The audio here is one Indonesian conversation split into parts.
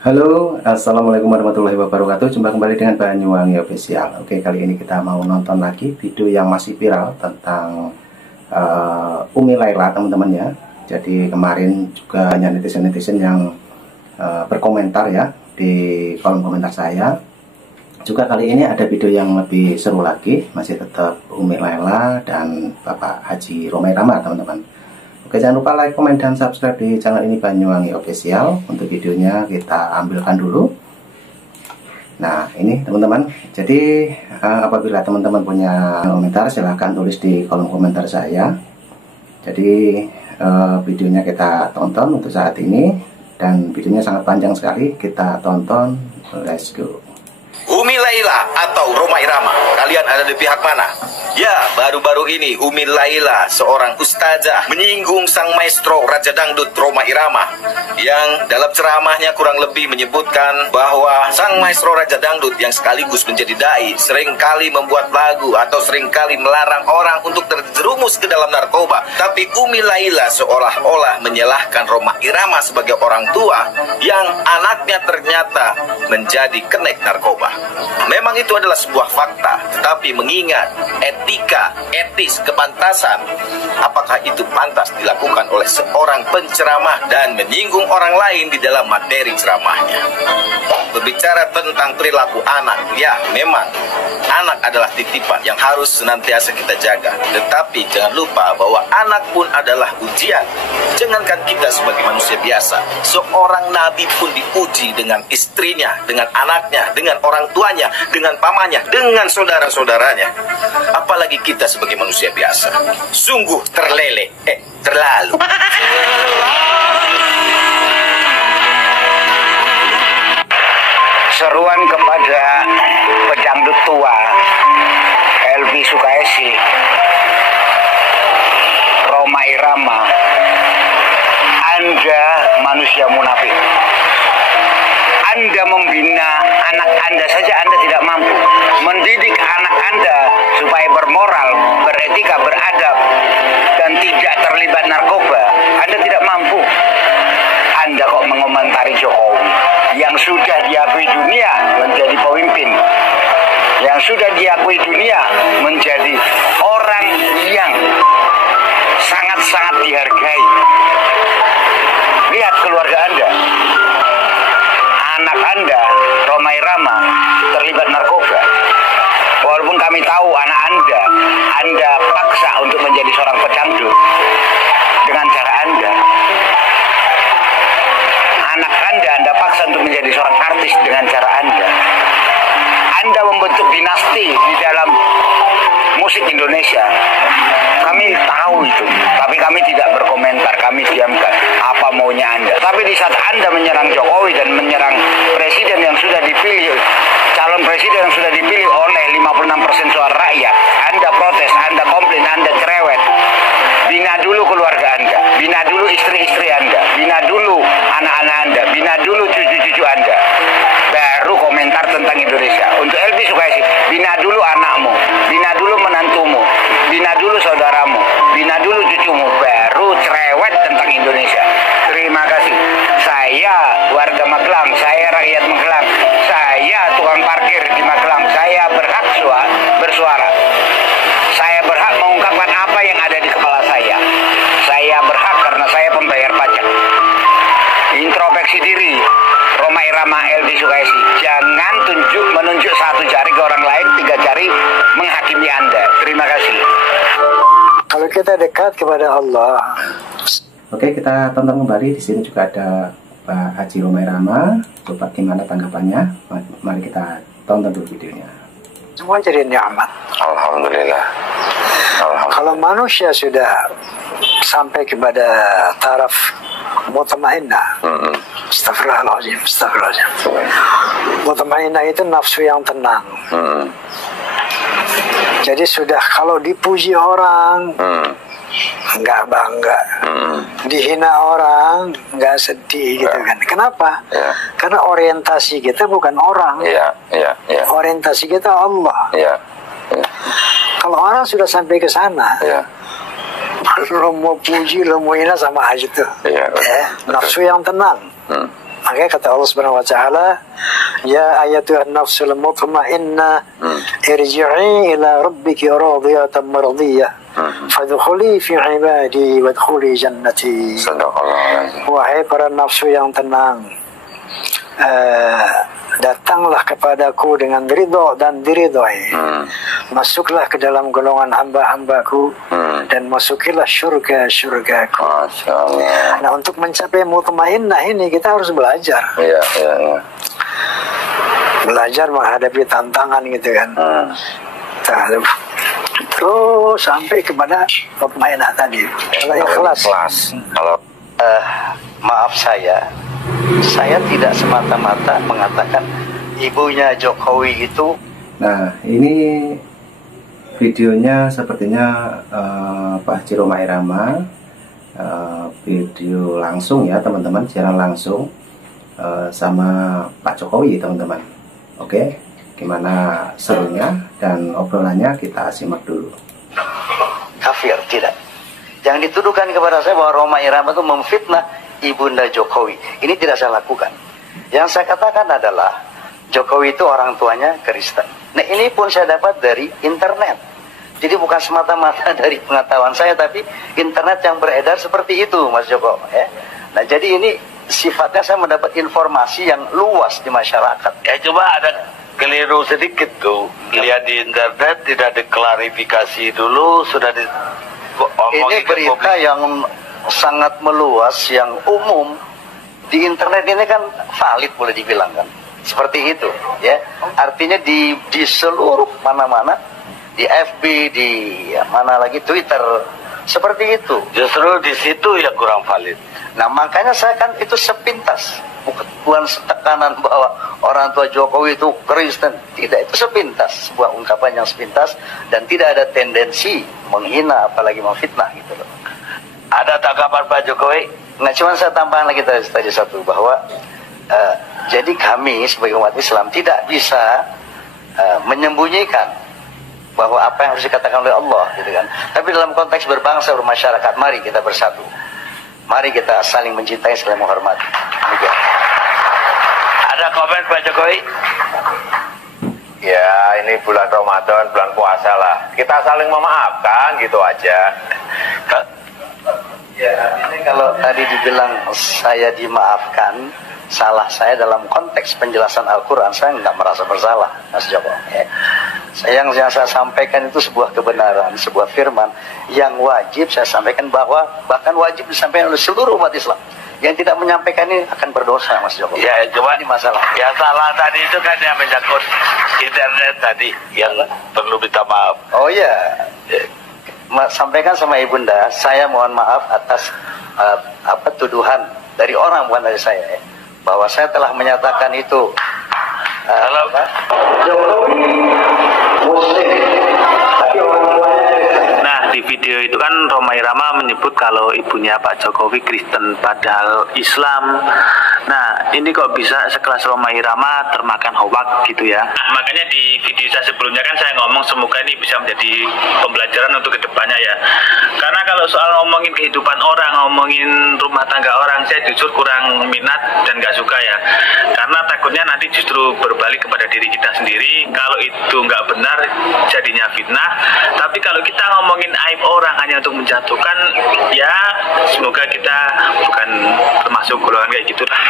Halo, assalamualaikum warahmatullahi wabarakatuh. Jumpa kembali dengan Banyuwangi Official. Oke, kali ini kita mau nonton lagi video yang masih viral tentang Umi Laila, teman-teman ya. Jadi kemarin juga banyak netizen-netizen yang berkomentar ya di kolom komentar saya. Juga kali ini ada video yang lebih seru lagi, masih tetap Umi Laila dan Bapak Haji Romai Rama, teman-teman. Oke, jangan lupa like, komen, dan subscribe di channel ini Banyuwangi Official. Untuk videonya kita ambilkan dulu. Nah, ini teman-teman. Jadi apabila teman-teman punya komentar, silahkan tulis di kolom komentar saya. Jadi videonya kita tonton untuk saat ini. Dan videonya sangat panjang sekali. Kita tonton. Let's go. Umi Laila atau Roma Irama, kalian ada di pihak mana? Ya, baru-baru ini Umi Laila, seorang ustazah, menyinggung sang maestro Raja Dangdut Roma Irama, yang dalam ceramahnya kurang lebih menyebutkan bahwa sang maestro Raja Dangdut yang sekaligus menjadi dai seringkali membuat lagu atau seringkali melarang orang untuk terjerumus ke dalam narkoba. Tapi Umi Laila seolah-olah menyalahkan Roma Irama sebagai orang tua yang anaknya ternyata menjadi kenek narkoba. Memang itu adalah sebuah fakta, tetapi mengingat etika, etis, kepantasan, apakah itu pantas dilakukan oleh seorang penceramah dan menyinggung orang lain di dalam materi ceramahnya? Berbicara tentang perilaku anak, ya memang anak adalah titipan yang harus senantiasa kita jaga. Tetapi jangan lupa bahwa anak pun adalah ujian. Jangankan kita sebagai manusia biasa, seorang nabi pun diuji dengan istrinya, dengan anaknya, dengan orang tuanya, dengan pamannya, dengan saudara-saudaranya. Apalagi kita sebagai manusia biasa. Sungguh terlalu. Seruan kepada pedangdut tua Elvi Sukaesi, Roma Irama, Anda manusia munafik. Anda membina anak Anda saja Anda tidak mampu. Mendidik anak Anda supaya bermoral, beretika, beradab, dan tidak terlibat narkoba, Anda tidak mampu. Anda kok mengomentari Jokowi yang sudah diakui dunia menjadi pemimpin, yang sudah diakui dunia menjadi orang yang sangat-sangat dihargai. Lihat keluarga Anda, anak Anda, Roma Irama, terlibat narkoba. Walaupun kami tahu anak Anda paksa untuk menjadi seorang pedangdut dengan cara Anda. Anak Anda paksa untuk menjadi seorang artis dengan cara Anda. Anda membentuk dinasti di dalam musik Indonesia. Kami tahu itu, tapi kami tidak berkomentar, kami diamkan apa maunya Anda. Tapi di saat Anda menyerang Jokowi dan menyerang presiden yang sudah dipilih, calon presiden yang sudah dipilih oleh 56% suara rakyat, Anda protes, Anda komplain, Anda cerewet. Bina dulu keluarga Anda, bina dulu istri-istri Anda, bina dulu anak-anak Anda, bina dulu cucu-cucu Anda. Baru komentar tentang Indonesia. Untuk Elvi Sukaesi, bina dulu anakmu, bina dulu menantumu, bina dulu saudaramu, bina dulu cucumu, baru cerewet tentang Indonesia. Terima kasih. Saya warga Magelang, saya rakyat Magelang, saya tukang parkir di Magelang, saya berhak bersuara. Saya berhak mengungkapkan apa yang ada di kepala saya. Saya berhak karena saya pembayar pajak. Introspeksi diri, Roma Irama, Elvi Sukaesi. Jangan menunjuk satu jari ke orang lain, 3 jari menghakimi Anda. Terima kasih. Kalau kita dekat kepada Allah. Oke, kita tonton kembali. Di sini juga ada Pak Haji Romai Rama. Coba gimana tanggapannya? Mari kita tonton dulu videonya. Semua jadi nikmat. Alhamdulillah. Kalau manusia sudah sampai kepada taraf mutmainnah, astagfirullahaladzim. Mutmainnah itu nafsu yang tenang. Jadi sudah kalau dipuji orang, nggak bangga, dihina orang nggak sedih gitu kan. Kenapa? Karena orientasi kita bukan orang, orientasi kita Allah. Kalau orang sudah sampai ke sana, lo mau puji, lo mau hina sama aja tuh. Nafsu yang tenang. Makanya kata Allah Subhanahu wa taala, ya ayatuhan nafsul mutmainnah irji'i ila rabbiki radiyatan mardiyah fadkhuli fi ibadi wadkhuli jannati. Wahai para nafsu yang tenang, datanglah kepadaku dengan ridho dan diridhoi. Masuklah ke dalam golongan hamba-hambaku dan masukilah surga-surgaku. Nah, untuk mencapai mutmainnah ini kita harus belajar. Belajar menghadapi tantangan gitu kan. Terus sampai kepada mutmainnah tadi. Kalau ikhlas. Kalau maaf saya tidak semata-mata mengatakan ibunya Jokowi itu. Nah, ini videonya sepertinya Pak Haji Rhoma Irama, video langsung ya teman-teman, siaran langsung sama Pak Jokowi teman-teman. Oke, gimana serunya dan obrolannya kita simak dulu. Kafir, tidak. Yang dituduhkan kepada saya bahwa Rhoma Irama itu memfitnah Ibunda Jokowi. Ini tidak saya lakukan. Yang saya katakan adalah Jokowi itu orang tuanya Kristen. Nah, ini pun saya dapat dari internet. Jadi bukan semata-mata dari pengetahuan saya, tapi internet yang beredar seperti itu, Mas Joko. Ya. Nah, jadi ini sifatnya saya mendapat informasi yang luas di masyarakat. Ya, coba ada keliru sedikit tuh. Lihat di internet tidak diklarifikasi dulu, sudah di ini berita yang sangat meluas, yang umum di internet ini kan valid boleh dibilang kan, seperti itu ya. Artinya di seluruh mana-mana, di FB, di mana lagi Twitter, seperti itu. Justru di situ yang kurang valid. Nah, makanya saya kan itu sepintas, bukan tekanan bahwa orang tua Jokowi itu Kristen, tidak, itu sepintas, sebuah ungkapan yang sepintas dan tidak ada tendensi menghina apalagi memfitnah gitu loh. Ada tanggapan Pak Jokowi? Nah, cuma saya tambahkan lagi tadi satu, bahwa jadi kami sebagai umat Islam tidak bisa menyembunyikan bahwa apa yang harus dikatakan oleh Allah gitu kan. Tapi dalam konteks berbangsa, bermasyarakat, mari kita bersatu. Mari kita saling mencintai, saling menghormati. Ada komen Pak Jokowi? Ya, ini bulan Ramadan, bulan puasa lah. Kita saling memaafkan gitu aja. Ya, artinya kalau tadi dibilang saya dimaafkan, salah saya dalam konteks penjelasan Al-Quran, saya nggak merasa bersalah, Mas Joko. Ya. Yang saya sampaikan itu sebuah kebenaran, sebuah firman yang wajib saya sampaikan, bahwa bahkan wajib disampaikan oleh seluruh umat Islam. Yang tidak menyampaikan ini akan berdosa, Mas Joko. Ya, coba ini masalah. Ya, salah tadi itu kan yang menyangkut internet tadi, yang perlu minta maaf. Oh iya. Sampaikan sama Ibunda, saya mohon maaf atas tuduhan dari orang, bukan dari saya ya, bahwa saya telah menyatakan itu Jokowi Muslim, tapi orang tuanya Kristen. Nah, di video itu kan Rhoma Irama menyebut kalau ibunya Pak Jokowi Kristen, padahal Islam. Nah, ini kok bisa sekelas Rhoma Irama termakan hoax gitu ya. Makanya di video saya sebelumnya kan saya ngomong semoga ini bisa menjadi pembelajaran untuk kedepannya ya. Karena kalau soal ngomongin kehidupan orang, ngomongin rumah tangga orang, saya jujur kurang minat dan gak suka ya. Karena takutnya nanti justru berbalik kepada diri kita sendiri. Kalau itu nggak benar, jadinya fitnah. Tapi kalau kita ngomongin aib orang hanya untuk menjatuhkan, ya semoga kita bukan termasuk golongan kayak gitu lah.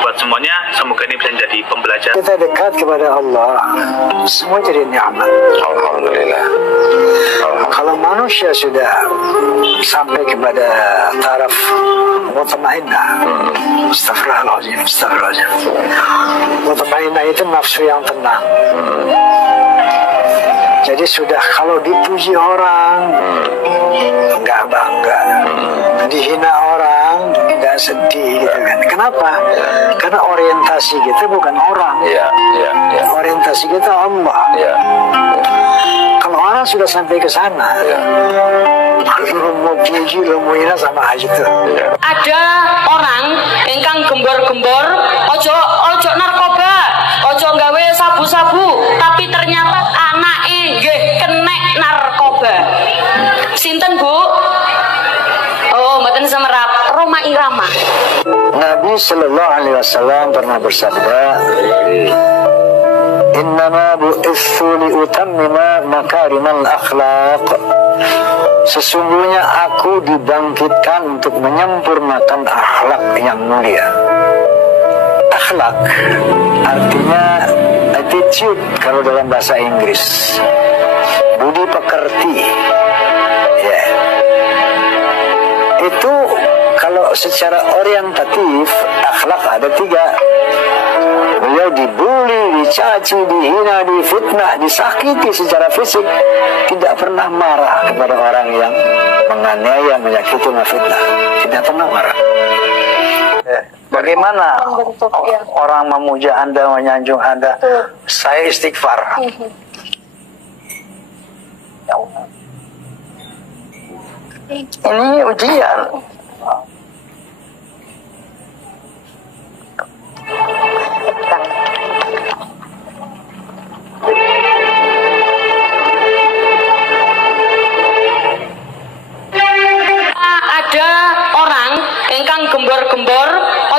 Buat semuanya, semoga ini bisa menjadi pembelajaran. Kita dekat kepada Allah, semua jadi nikmat. Alhamdulillah. Kalau manusia sudah sampai kepada taraf mutmainnah, astagfirullahaladzim, astagfirullahaladzim. Mutmainnah itu nafsu yang tenang. Jadi sudah kalau dipuji orang nggak bangga, dihina orang nggak sedih gitu kan. Kenapa? Karena orientasi kita bukan orang. Orientasi kita Allah. Kalau orang sudah sampai ke sana, lu mau puji, lu mau hina sama aja tuh. Ada orang ingkang gembor-gembor ojo narkoba, ojo gawe sabu-sabu, tapi ternyata anake nggih kenek narkoba. Sinten, Bu? Oh, mboten semerap. Rhoma Irama. Nggak Sallallahu Alaihi Wasallam pernah bersabda, Innama bu'ithu liutammima makarimal akhlaq. Sesungguhnya aku dibangkitkan untuk menyempurnakan akhlak yang mulia. Akhlak artinya attitude kalau dalam bahasa Inggris, budi pekerti. Ya. Itu kalau secara orientatif akhlak ada 3. Beliau dibully, dicaci, dihina, difitnah, disakiti secara fisik, tidak pernah marah kepada orang yang menganiaya, menyakiti, memfitnah. Tidak pernah marah. Bagaimana orang memuja Anda, menyanjung Anda? Saya istighfar. Ini ujian. Ada orang ingkang gembor-gembor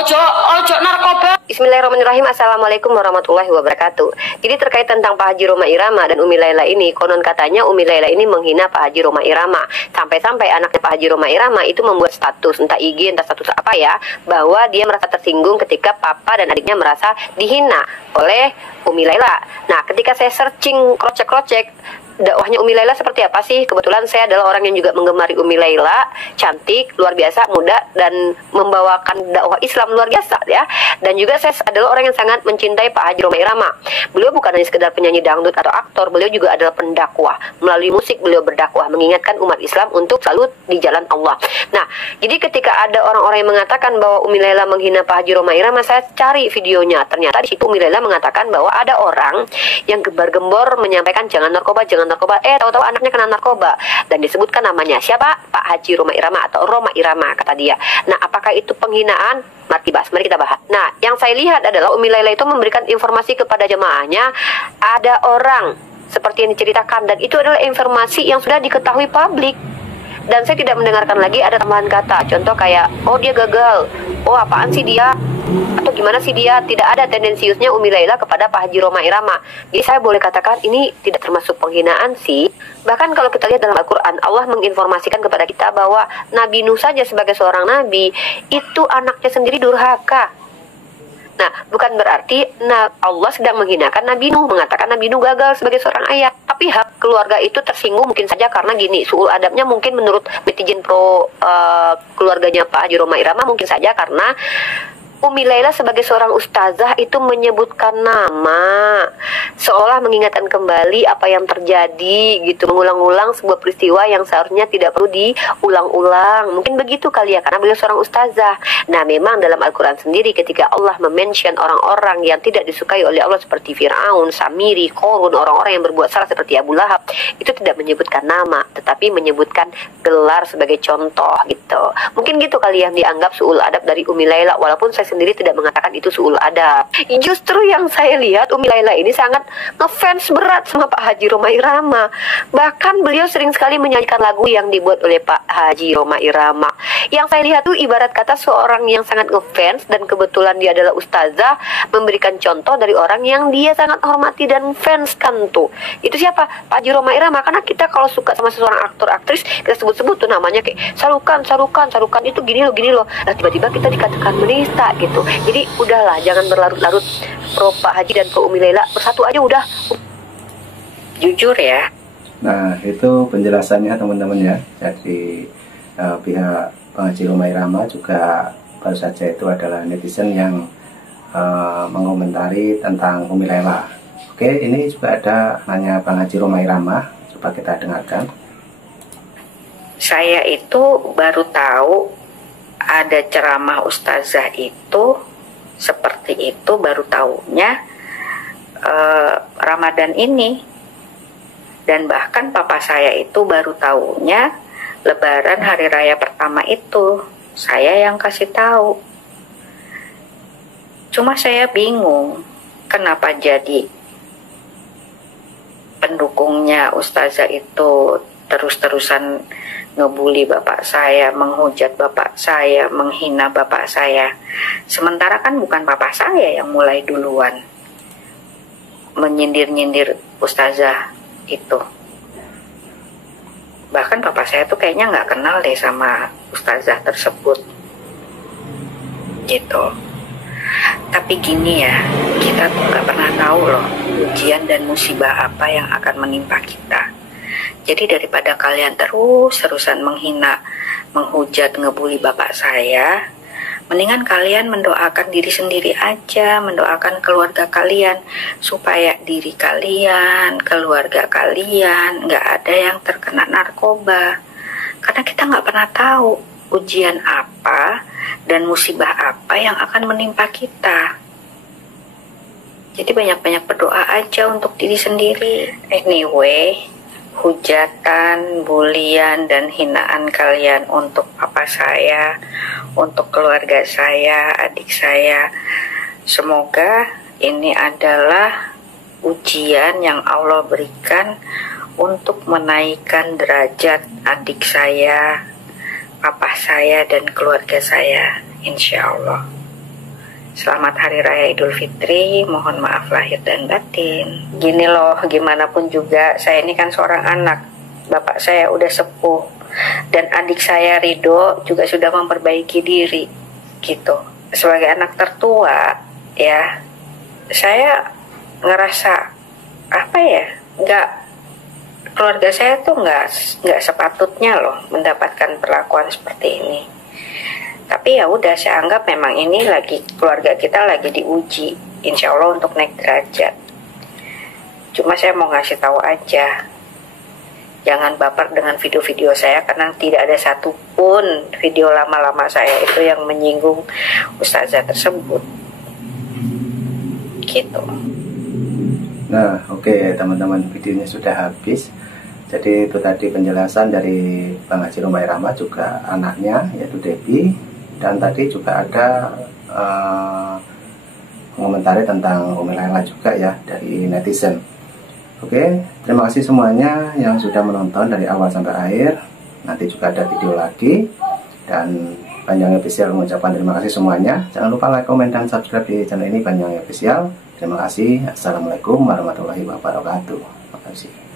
ojo narkoba. Bismillahirrahmanirrahim. Assalamualaikum warahmatullahi wabarakatuh. Jadi terkait tentang Pak Haji Roma Irama dan Umi Laila ini, konon katanya Umi Laila ini menghina Pak Haji Roma Irama. Sampai-sampai anaknya Pak Haji Roma Irama itu membuat status, entah IG, entah status apa ya, bahwa dia merasa tersinggung ketika papa dan adiknya merasa dihina oleh Umi Laila. Nah, ketika saya searching, krocek-krocek, dakwahnya Umi Laila seperti apa sih? Kebetulan saya adalah orang yang juga menggemari Umi Laila, cantik, luar biasa, muda, dan membawakan dakwah Islam luar biasa ya. Dan juga saya adalah orang yang sangat mencintai Pak Haji Roma Irama. Beliau bukan hanya sekedar penyanyi dangdut atau aktor, beliau juga adalah pendakwah. Melalui musik beliau berdakwah, mengingatkan umat Islam untuk selalu di jalan Allah. Nah, jadi ketika ada orang-orang yang mengatakan bahwa Umi Laila menghina Pak Haji Roma Irama, saya cari videonya. Ternyata di situ Umi Laila mengatakan bahwa ada orang yang gembar-gembor menyampaikan jangan narkoba, tahu-tahu anaknya kena narkoba, dan disebutkan namanya siapa? Pak Haji Roma Irama atau Roma Irama kata dia. Nah, apakah itu penghinaan? Mari kita bahas. Nah, yang saya lihat adalah Umi Laila itu memberikan informasi kepada jemaahnya, ada orang seperti yang diceritakan, dan itu adalah informasi yang sudah diketahui publik. Dan saya tidak mendengarkan lagi ada tambahan kata. Contoh kayak, oh dia gagal, oh apaan sih dia, atau gimana sih dia. Tidak ada tendensiusnya Umi Laila kepada Pak Haji Roma Irama. Jadi saya boleh katakan ini tidak termasuk penghinaan sih. Bahkan kalau kita lihat dalam Al-Quran, Allah menginformasikan kepada kita bahwa Nabi Nuh saja sebagai seorang nabi, itu anaknya sendiri durhaka. Nah, bukan berarti Allah sedang menghinakan Nabi Nuh, mengatakan Nabi Nuh gagal sebagai seorang ayah. Tapi hak keluarga itu tersinggung mungkin saja karena gini, suul adabnya mungkin menurut netizen pro keluarganya Pak Haji Roma Irama mungkin saja karena Umi Laila sebagai seorang ustazah itu menyebutkan nama, seolah mengingatkan kembali apa yang terjadi gitu, mengulang-ulang sebuah peristiwa yang seharusnya tidak perlu diulang-ulang. Mungkin begitu kali ya, karena beliau seorang ustazah. Nah, memang dalam Al-Quran sendiri ketika Allah mention orang-orang yang tidak disukai oleh Allah seperti Fir'aun, Samiri, Korun, orang-orang yang berbuat salah seperti Abu Lahab, itu tidak menyebutkan nama, tetapi menyebutkan gelar sebagai contoh gitu. Mungkin gitu kali yang dianggap suul adab dari Umi Laila, walaupun saya sendiri tidak mengatakan itu suul adab. Justru yang saya lihat Umi Laila ini sangat ngefans berat sama Pak Haji Roma Irama. Bahkan beliau sering sekali menyanyikan lagu yang dibuat oleh Pak Haji Roma Irama. Yang saya lihat tuh ibarat kata seorang yang sangat ngefans, dan kebetulan dia adalah ustazah, memberikan contoh dari orang yang dia sangat hormati dan fans kan tuh. Itu siapa? Pak Haji Roma Irama. Karena kita kalau suka sama seseorang aktor aktris, kita sebut-sebut tuh namanya kayak Sarukan itu gini loh. Nah, tiba-tiba kita dikatakan menista gitu. Jadi udahlah, jangan berlarut-larut pro Pak Haji dan pro Umi Laila, bersatu aja udah. Jujur ya. Nah, itu penjelasannya teman-teman ya. Jadi pihak Pak Haji Roma Irama juga baru saja itu adalah netizen yang mengomentari tentang Umi Laila. Oke, ini juga ada nanya Bang Haji Roma Irama, coba kita dengarkan. Saya itu baru tahu ada ceramah ustazah itu seperti itu, baru tahunya Ramadan ini. Dan bahkan papa saya itu baru tahunya Lebaran hari raya pertama itu. Saya yang kasih tahu. Cuma saya bingung kenapa jadi pendukungnya ustazah itu terus-terusan ngebully bapak saya, menghujat bapak saya, menghina bapak saya. Sementara kan bukan bapak saya yang mulai duluan menyindir-nyindir ustazah itu. Bahkan bapak saya tuh kayaknya nggak kenal deh sama ustazah tersebut gitu. Tapi gini ya, kita tuh nggak pernah tahu loh ujian dan musibah apa yang akan menimpa kita. Jadi daripada kalian terus-terusan menghina, menghujat, ngebully bapak saya, mendingan kalian mendoakan diri sendiri aja, mendoakan keluarga kalian, supaya diri kalian, keluarga kalian nggak ada yang terkena narkoba. Karena kita nggak pernah tahu ujian apa dan musibah apa yang akan menimpa kita. Jadi banyak-banyak berdoa aja untuk diri sendiri. Anyway, hujatan, bulian, dan hinaan kalian untuk papa saya, untuk keluarga saya, adik saya, semoga ini adalah ujian yang Allah berikan untuk menaikkan derajat adik saya, papa saya, dan keluarga saya, insya Allah. Selamat Hari Raya Idul Fitri, mohon maaf lahir dan batin. Gini loh, gimana pun juga, saya ini kan seorang anak, bapak saya udah sepuh, dan adik saya Ridho juga sudah memperbaiki diri, gitu. Sebagai anak tertua, ya, saya ngerasa, keluarga saya tuh nggak sepatutnya loh mendapatkan perlakuan seperti ini. Tapi ya udah, saya anggap memang ini lagi keluarga kita lagi diuji, insya Allah untuk naik derajat. Cuma saya mau ngasih tahu aja, jangan baper dengan video-video saya karena tidak ada satupun video lama-lama saya itu yang menyinggung ustazah tersebut. Gitu. Nah, oke, teman-teman, videonya sudah habis. Jadi itu tadi penjelasan dari Bang Haji Roma Irama, juga anaknya yaitu Debbie. Dan tadi juga ada mengomentari tentang Umi Laila juga ya dari netizen. Oke, terima kasih semuanya yang sudah menonton dari awal sampai akhir. Nanti juga ada video lagi. Dan Banyuwangi Official mengucapkan terima kasih semuanya. Jangan lupa like, komen, dan subscribe di channel ini Banyuwangi Official. Terima kasih. Assalamualaikum warahmatullahi wabarakatuh. Terima kasih.